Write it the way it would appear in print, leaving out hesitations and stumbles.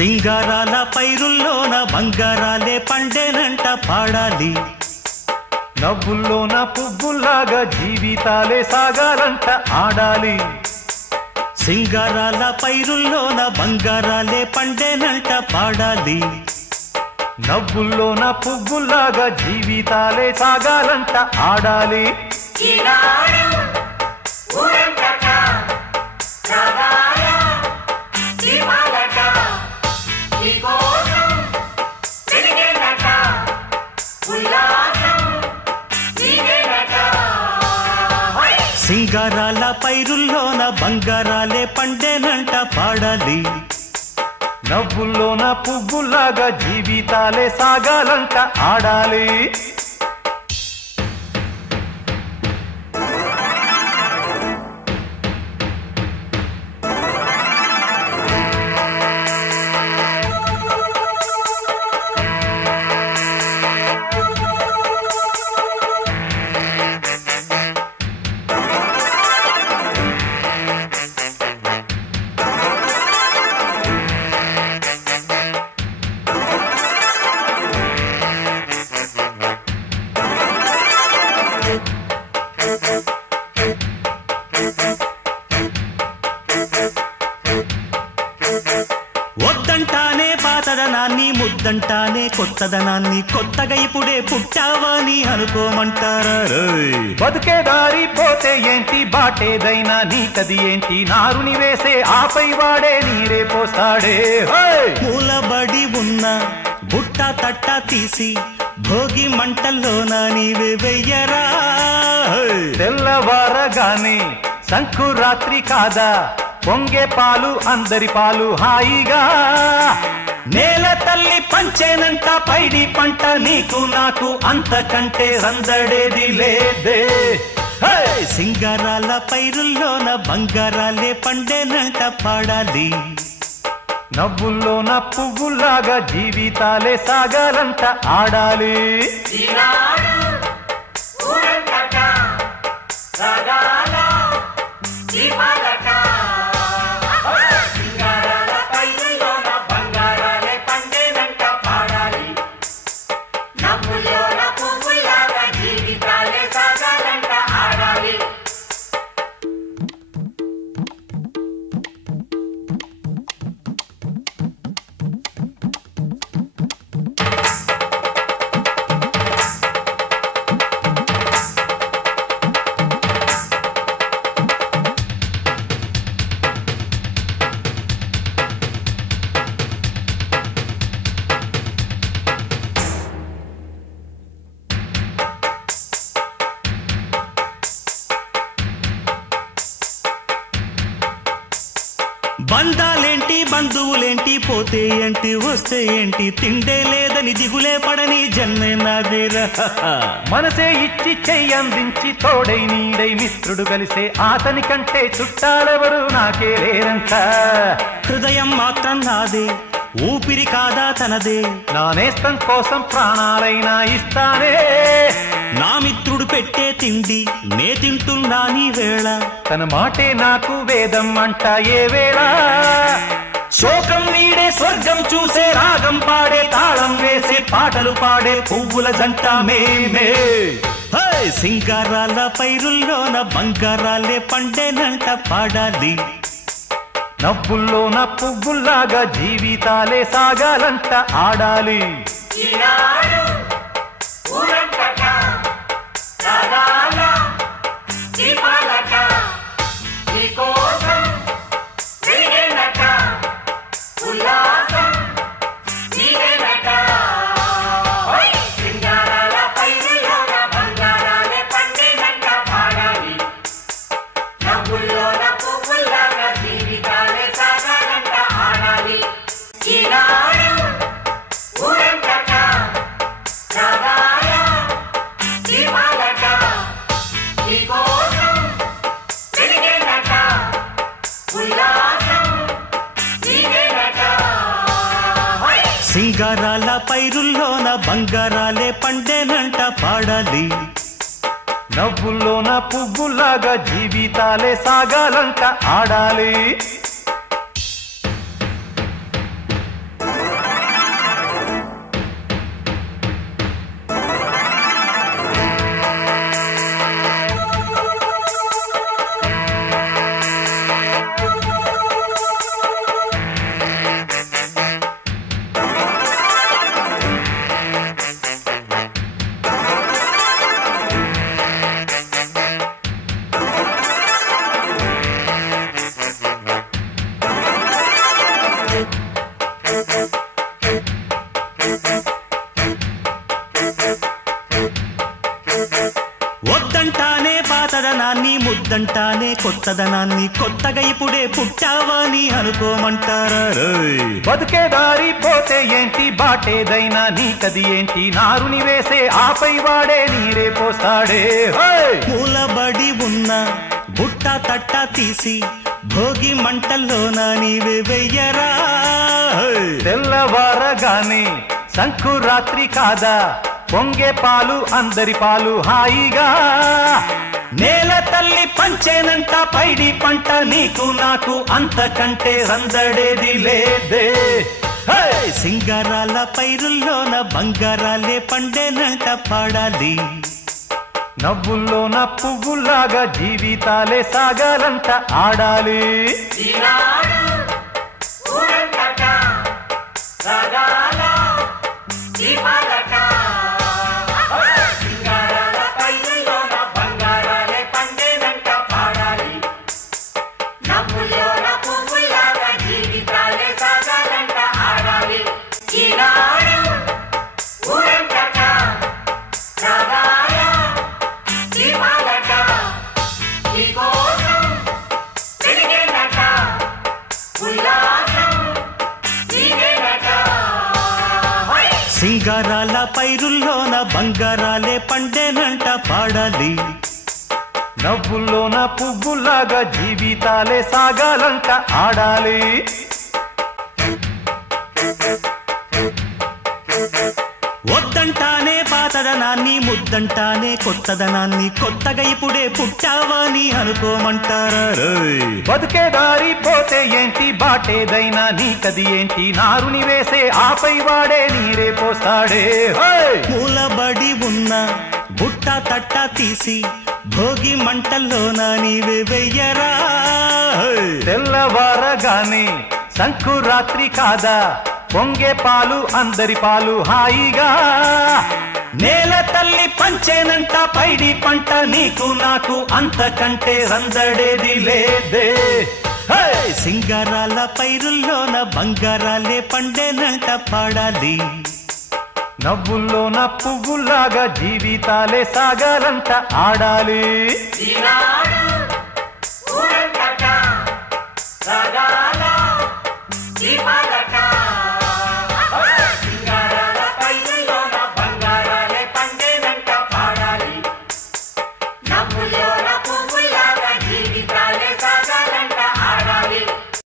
సింగారాల పైరుల్లోన బంగారాలే పండేనంట పాడాలి. నవ్వుల్లోన పువ్వుల్లాగా జీవితాలే సాగాలంట ఆడాలి. సింగారాల పైరుల్లోన బంగారాలే పండేనంట పాడాలి. నవ్వుల్లోన పువ్వుల్లాగా జీవితాలే సాగాలంట ఆడాలి. సింగారాల పైరుల్లోన బంగారాలే పండేనంట పాడాలి. నవ్వుల్లోన పువ్వుల్లాగా జీవితాలే సాగాలంట ఆడాలి. వద్దంటానే పాతదనాన్ని, ముద్దంటానే కొత్తదనాన్ని, కొత్తగా ఇప్పుడే పుట్టావని అనుకోమంటారా? బతుకే దారి పోతే ఏంటి, బాటేదైనా నీకది ఏంటి, నారుని వేసే ఆపై వాడే నీరే పోస్తాడే. మూలబడి ఉన్న బుట్ట తట్ట తీసి భోగి మంటల్లోన నీవే వెయ్యరా. తెల్లవారగానే సంకురాత్రి కాదా, పొంగే పాలు అందరి పాలు హాయిగా. నేల తల్లి పంచేనంట పైడి పంట, నీకు నాకు అంతకంటే రందడేది లేదే. సింగారాల పైరుల్లోన బంగారాలే పండేనంట పాడాలి. నవ్వుల్లోన పువ్వుల్లాగా జీవితాలే సాగాలంట ఆడాలి. బంధాలేంటి బంధువులేంటి, పోతే ఏంటి వస్తే ఏంటి, తిండే లేదని దిగులే పడని జన్మే నాదేరా. మనసే ఇచ్చి చెయ్యందించి తోడై నీడై మిత్రుడు కలిసే అతని కంటే చుట్టాలెవరు నాకే లేరంట. హృదయం మాత్రం నాదే, ఊపిరి కాదా తనదే, నా నేస్తం కోసం ప్రాణాలైనా ఇస్తానే. నా మిత్రుడు పెట్టే తిండి నే తింటున్నా నీ వేళ, తన మాటే నాకు వేదం అంట ఏ వేళ. శోకం వీడే స్వర్గం చూసే, రాగం పాడే తాళం వేసే, పాటలు పాడే పువ్వుల జంట మేమే. సింగారాల పైరుల్లోన బంగారాలే పండేనంట పాడాలి. నవ్వుల్లోన పువ్వుల్లాగా జీవితాలే సాగాలంట ఆడాలి. సింగారాల పైరుల్లోన బంగారాలే పండేనంట పాడాలి. నవ్వుల్లోన పువ్వుల్లాగా జీవితాలే సాగాలంట ఆడాలి. పాతదనాన్ని ముద్దంటానే కొత్తదనాన్ని కొత్తగా ఇప్పుడే పుట్టావని అనుకోమంటారా బతుకే దారి పోతే ఏంటి బాటేదైనా నీకది ఏంటి నారుని వేసే ఆపై వాడే నీరే పోస్తాడే మూలబడి ఉన్న బుట్ట తట్ట తీసి భోగి మంటల్లోనా నీవే వెయ్యరా తెల్లవారగానే సంకురాత్రి కాదా పొంగే పాలు అందరి పాలు హాయిగా నేల తల్లి పంచేనంట పైడి పంట నీకు నాకు అంతకంటే సందడేది లేదే సింగారాల పైరుల్లోన బంగారాలే పండేనంట పాడాలి నవ్వుల్లోన పువ్వులాగా జీవితాలే సాగాలంట ఆడాలి సింగారాల పైరుల్లోన బంగారాలే పండేనంట పాడాలి నవ్వుల్లోన పువ్వులాగా జీవితాలే సాగాలంట ఆడాలి వద్దంటానే పాతదనాన్ని ముద్దంటానే కొత్తదనాన్ని కొత్తగా ఇప్పుడే పుట్టావని అనుకోమంటారా బతుకే దారి పోతే ఏంటి బాటేదైనా నీకది ఏంటి నారుని వేసే ఆపై వాడే నీరే పోస్తాడే మూలబడి ఉన్న బుట్ట తట్ట తీసి భోగి మంటల్లోనా నీవే వెయ్యరా తెల్లవారగానే సంకురాత్రి కాదా పొంగే పాలు అందరి పాలు హాయిగా నేల తల్లి పంచేనంట పైడి పంట నీకు నాకు అంతకంటే సందడేది లేదే సింగారాల పైరుల్లోన బంగారాలే పండేనంట పాడాలి నవ్వుల్లోన పువ్వులాగా జీవితాలే సాగాలంట ఆడాలి